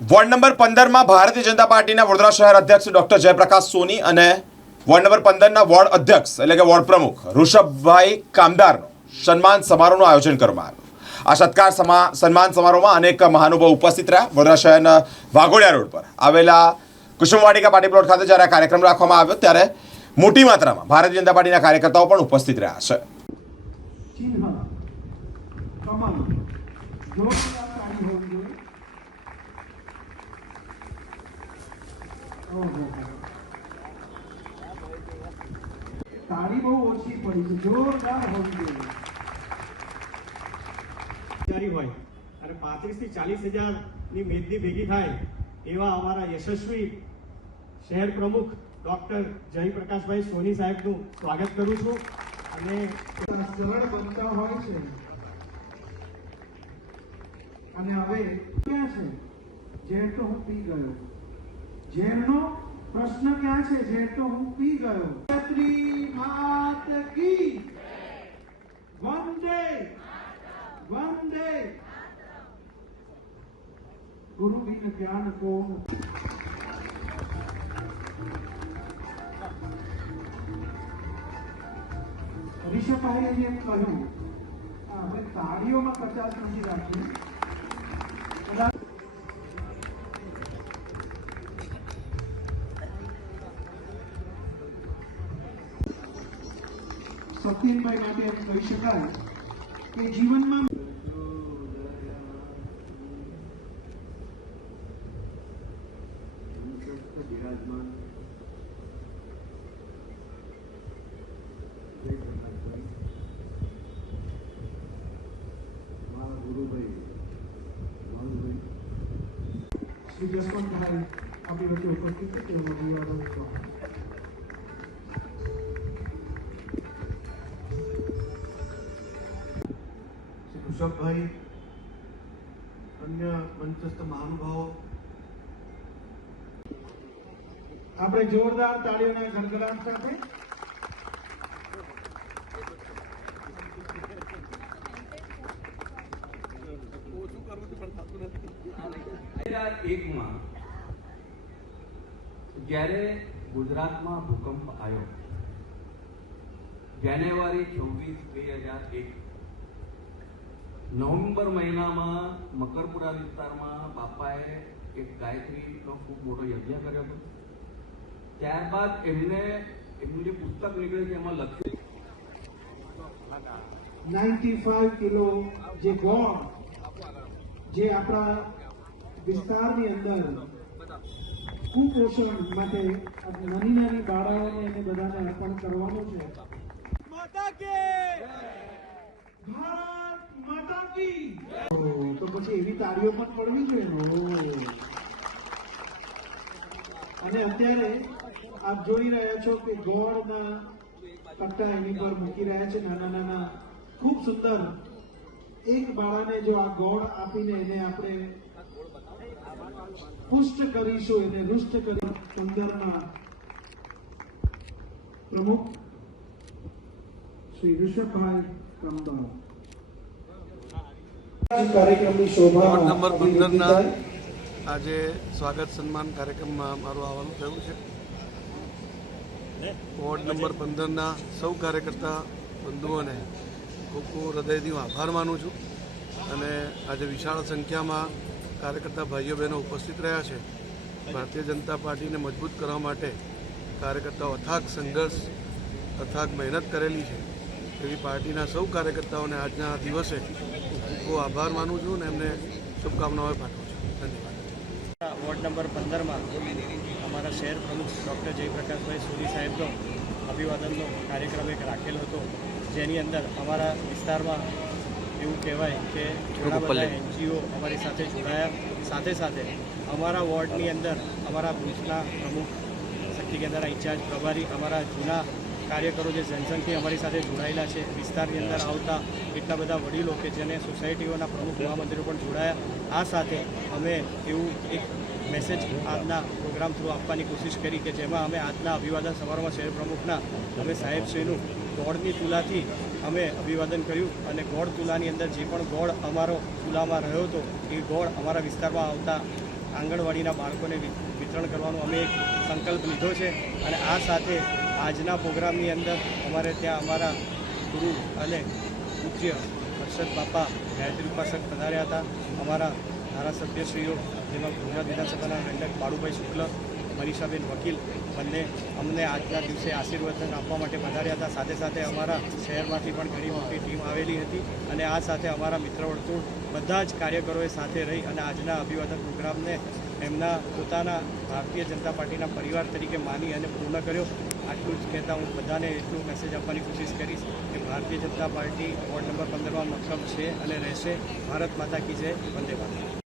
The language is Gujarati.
વોર્ડ નંબર પંદરમાં ભારતીય જનતા પાર્ટીના વડોદરા શહેર અધ્યક્ષ ડોક્ટર જયપ્રકાશ સોની અને વોર્ડ નંબર પંદરના વોર્ડ અધ્યક્ષ એટલે કે વોર્ડ પ્રમુખ ઋષભભાઈ કામદારનો સન્માન સમારોહનું આયોજન કરવામાં આવ્યું. આ સત્કાર સન્માન સમારોહમાં અનેક મહાનુભાવ ઉપસ્થિત રહ્યા. વડોદરા શહેરના વાઘોડિયા રોડ પર આવેલા કુસુમવાટિકા પાર્ટી પ્લોટ ખાતે જ્યારે આ કાર્યક્રમ રાખવામાં આવ્યો ત્યારે મોટી માત્રામાં ભારતીય જનતા પાર્ટીના કાર્યકર્તાઓ પણ ઉપસ્થિત રહ્યા છે. ચિહ્ન તાળી બહુ ઓછી પડી છે, જોરદાર હોવી જોઈએ જારી હોય અને પાંત્રીસથી ચાલીસ હજારની મેદની ભેગી થાય એવા અમારા યશસ્વી શહેર પ્રમુખ ડોક્ટર જયપ્રકાશભાઈ સોની સાહેબનું સ્વાગત કરું છું. અને સરળ બનતા હોય છે. અને હવે ક્યાં છે? જેટલો હું પી ગયો. ઝેરનો પ્રશ્ન ક્યાં છે? ઝેર તો હું પી ગયો. શ્રી માત કી વંદે. વંદે. ગુરુ બિન જ્ઞાન કોણ? ઋષભભાઈએ જે કહ્યું આપણે તાળીઓમાં કચાશ નથી રાખી. સતીનભાઈ માટે એમ કહી શકાય કે જીવનમાં જસવંતભાઈ આપણી વચ્ચે ઉપસ્થિત છે. તેઓ ઋષભભાઈ અન્ય મંચસ્થ મહાનુભાવો. આપણે જોરદાર તાળીઓના ગણગડાટ સાથે. જ્યારે ગુજરાતમાં ભૂકંપ આવ્યો, જાન્યુઆરી છવ્વીસ બે હજાર એક નવેમ્બર મહિનામાં મકરપુરા વિસ્તારમાં બાપાએ એક ગાયત્રીનો ખૂબ મોટો યજ્ઞ કર્યો હતો. ત્યારબાદ એમને એમનું જે પુસ્તક નીકળ્યું છે એમાં લખ્યું 95 કિલો જે ગોળ જે આપણા વિસ્તારની અંદર કુપોષણ માટે નાની નાની બાળાઓને એને બધાને અર્પણ કરવાનું છે. માતા કે કી તો પછી એવી તાળીઓ પણ પડવી જોઈએ. અને અત્યારે આપ જોઈ રહ્યા છો કે ગોળના પટ્ટા એની પર મૂકી રહ્યા છે નાના નાના, ખૂબ સુંદર. એક બાળાને જો આ ગોળ આપીને એને આપણે પુષ્ટ કરીશું, એને રુષ્ટ કરી પંદરના પ્રમુખ શ્રી ઋષભભાઈ કામદાર કાર્યક્રમની શોભા વોર્ડ નંબર પંદરના આજે સ્વાગત સન્માન કાર્યક્રમમાં મારું આવવાનું થયું છે. વોર્ડ નંબર પંદરના સૌ કાર્યકર્તા બંધુઓને ખૂબ ખૂબ હૃદયથી હું આભાર માનું છું અને આજે વિશાળ સંખ્યામાં કાર્યકર્તા ભાઈઓ બહેનો ઉપસ્થિત રહ્યા છે. ભારતીય જનતા પાર્ટીને મજબૂત કરવા માટે કાર્યકર્તાઓ અથાગ સંઘર્ષ અથાગ મહેનત કરેલી છે. એવી પાર્ટીના સૌ કાર્યકર્તાઓને આજના દિવસે હું આભાર માનું છું અને એમને શુભકામનાઓ પાઠવું છું. ધન્યવાદ. વોર્ડ નંબર પંદરમાં અમારા શહેર પ્રમુખ ડૉક્ટર જયપ્રકાશભાઈ સોની સાહેબનો અભિવાદનનો કાર્યક્રમ એક રાખેલો હતો. જેની અંદર અમારા વિસ્તારમાં એવું કહેવાય કે ઘણા બધા એનજીઓ અમારી સાથે જોડાયા. સાથે સાથે અમારા વોર્ડની અંદર અમારા બુથના પ્રમુખ શક્તિ કેન્દ્રના ઇન્ચાર્જ પ્રભારી અમારા જૂના કાર્યકરો જે જનસંઘથી અમારી સાથે જોડાયેલા છે, વિસ્તારની અંદર આવતા એટલા બધા વડીલો કે જેને સોસાયટીઓના પ્રમુખ મહામંત્રીઓ પણ જોડાયા, આ સાથે અમે એવું એક મેસેજ આજના પ્રોગ્રામ થ્રુ આપવાની કોશિશ કરી કે જેમાં અમે આજના અભિવાદન સમારોહમાં શહેર પ્રમુખના, અમે સાહેબશ્રીનું ગોળની તુલાથી અમે અભિવાદન કર્યું અને ગોળ તુલાની અંદર જે પણ ગોળ અમારો તુલામાં રહ્યો હતો, એ ગોળ અમારા વિસ્તારમાં આવતા આંગણવાડીના બાળકોને વિતરણ કરવાનો અમે એક સંકલ્પ લીધો છે અને આ સાથે આજના પ્રોગ્રામની અંદર અમારે ત્યાં અમારા ગુરુ અને પૂજ્ય હર્ષદ બાપા ગાયત્રી ઉપાસક પધાર્યા હતા. અમારા ધારાસભ્યશ્રીઓ, જેમાં ગુજરાત વિધાનસભાના દંડક બાળુભાઈ શુક્લ, મનીષાબેન વકીલ, બંને અમને આજના દિવસે આશીર્વાદન આપવા માટે પધાર્યા હતા. સાથે સાથે અમારા શહેરમાંથી પણ ઘણી મોટી ટીમ આવેલી હતી અને આ સાથે અમારા મિત્ર વર્તુળ બધા જ કાર્યકરોએ સાથે રહી અને આજના અભિવાદન પ્રોગ્રામને એમના પોતાના ભારતીય જનતા પાર્ટીના પરિવાર તરીકે માની અને પૂર્ણ કર્યો. આટલું જ કહેતા હું બધાને એટલું મેસેજ આપવાની કોશિશ કરીશ કે Bharatiya Janata party ward number પંદરમાં મતલબ છે અને રહેશે. ભારત માતા કી જય. વંદે માતા